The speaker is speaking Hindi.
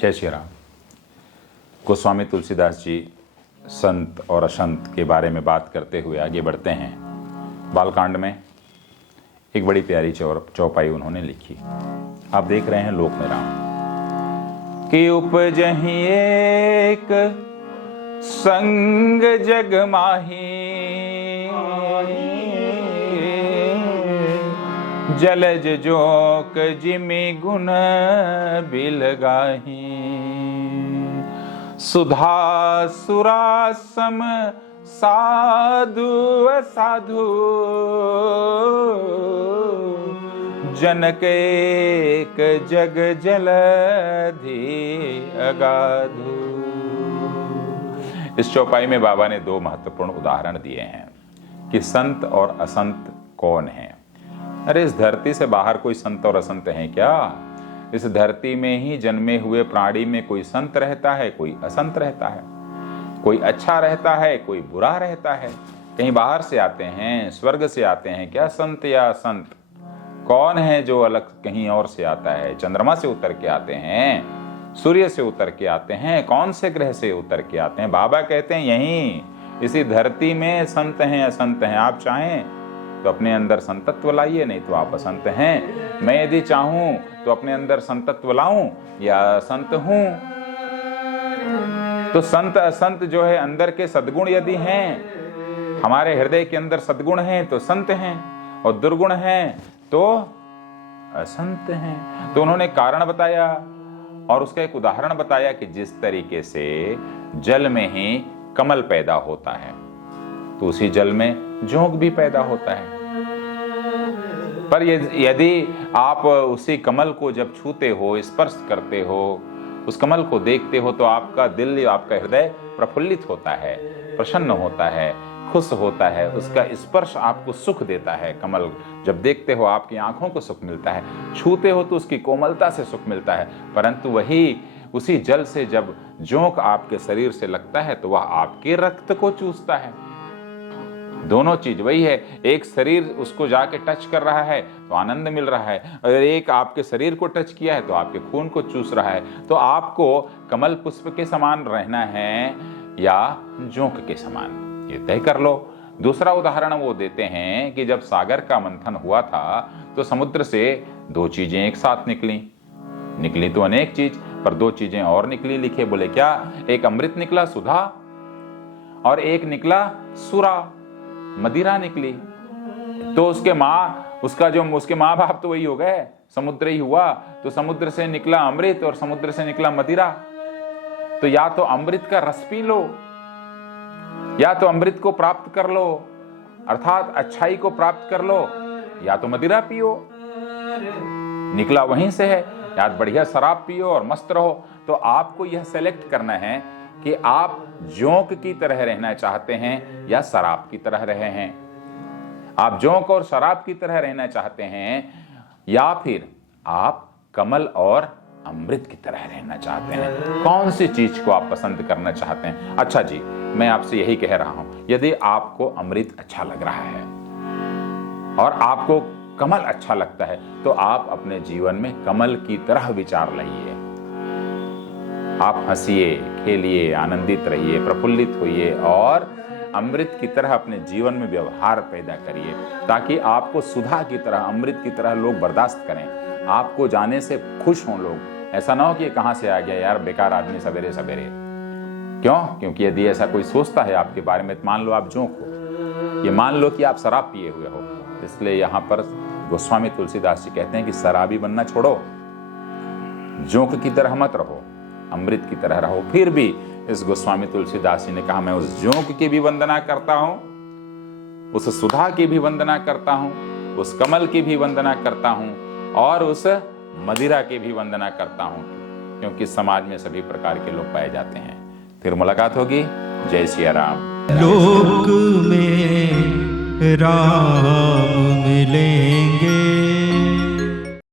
जय श्री राम। गोस्वामी तुलसीदास जी संत और असंत के बारे में बात करते हुए आगे बढ़ते हैं। बालकांड में एक बड़ी प्यारी चौपाई उन्होंने लिखी। आप देख रहे हैं लोक में राम कि उपजहि एक संग जग माही, जलज जोक जिमि गुण बिलगाही, सुधा सुरा सम साधु असाधु, जनक एक जग जलधि अगाधु। इस चौपाई में बाबा ने दो महत्वपूर्ण उदाहरण दिए हैं कि संत और असंत कौन है। अरे इस धरती से बाहर कोई संत और असंत है क्या? इस धरती में ही जन्मे हुए प्राणी में कोई संत रहता है, कोई असंत रहता है, कोई अच्छा रहता है, कोई बुरा रहता है। कहीं बाहर से आते हैं, स्वर्ग से आते हैं क्या संत या असंत? कौन है जो अलग कहीं और से आता है? चंद्रमा से उतर के आते हैं, सूर्य से उतर के आते हैं, कौन से ग्रह से उतर के आते हैं? बाबा कहते हैं यहीं इसी धरती में संत हैं असंत हैं। आप चाहें तो अपने अंदर संतत्व लाइए, नहीं तो आप असंत हैं। मैं यदि चाहूं तो अपने अंदर संतत्व लाऊं या असंत हूं। तो संत असंत जो है, अंदर के सद्गुण यदि हैं, हमारे हृदय के अंदर सद्गुण हैं तो संत हैं, और दुर्गुण हैं तो असंत हैं। तो उन्होंने कारण बताया और उसका एक उदाहरण बताया कि जिस तरीके से जल में ही कमल पैदा होता है तो उसी जल में जोंक भी पैदा होता है। पर यदि आप उसी कमल को जब छूते हो, स्पर्श करते हो, उस कमल को देखते हो तो आपका दिल, आपका हृदय प्रफुल्लित होता है, प्रसन्न होता है, खुश होता है। उसका स्पर्श आपको सुख देता है। कमल जब देखते हो आपकी आंखों को सुख मिलता है, छूते हो तो उसकी कोमलता से सुख मिलता है। परंतु वही उसी जल से जब जोंक आपके शरीर से लगता है तो वह आपके रक्त को चूसता है। दोनों चीज वही है। एक शरीर उसको जाके टच कर रहा है तो आनंद मिल रहा है, और एक आपके शरीर को टच किया है तो आपके खून को चूस रहा है। तो आपको कमल पुष्प के समान रहना है या जोंक के समान, ये तय कर लो। दूसरा उदाहरण वो देते हैं कि जब सागर का मंथन हुआ था तो समुद्र से दो चीजें एक साथ निकली तो अनेक चीज, पर दो चीजें और निकली। लिखे बोले क्या? एक अमृत निकला सुधा, और एक निकला सुरा मदिरा निकली। तो उसके माँ बाप तो वही हो गए, समुद्र ही हुआ। तो समुद्र से निकला अमृत और समुद्र से निकला मदिरा। तो या तो अमृत का रस पी लो, या तो अमृत को प्राप्त कर लो, अर्थात अच्छाई को प्राप्त कर लो, या तो मदिरा पियो, निकला वहीं से है। या बढ़िया शराब पियो और मस्त रहो। तो आपको यह सेलेक्ट करना है कि आप जोंक की तरह रहना चाहते हैं या शराब की तरह रहे हैं। आप जोंक और शराब की तरह रहना चाहते हैं या फिर आप कमल और अमृत की तरह रहना चाहते हैं। कौन सी चीज को आप पसंद करना चाहते हैं? अच्छा जी, मैं आपसे यही कह रहा हूं, यदि आपको अमृत अच्छा लग रहा है और आपको कमल अच्छा लगता है तो आप अपने जीवन में कमल की तरह विचार लाइए। आप हंसिए, खेलिए, आनंदित रहिए, प्रफुल्लित होइए और अमृत की तरह अपने जीवन में व्यवहार पैदा करिए, ताकि आपको सुधा की तरह, अमृत की तरह लोग बर्दाश्त करें, आपको जाने से खुश हों लोग। ऐसा ना हो कि कहां से आ गया यार बेकार आदमी सवेरे सवेरे। क्यों? क्योंकि यदि ऐसा कोई सोचता है आपके बारे में, मान लो आप जोंक हो, ये मान लो कि आप शराब पिए हुए हो। इसलिए यहां पर गोस्वामी तुलसीदास जी कहते हैं कि शराबी बनना छोड़ो, जोंक की तरह मत रहो, अमृत की तरह रहो। फिर भी इस गोस्वामी तुलसीदास जी ने कहा, मैं उस जोंक की भी वंदना करता हूं, उस सुधा की भी वंदना करता हूं, उस कमल की भी वंदना करता हूं और उस मदिरा की भी वंदना करता हूं, क्योंकि समाज में सभी प्रकार के लोग पाए जाते हैं। फिर मुलाकात होगी। जय सिया राम। लोक में राम मिलेंगे।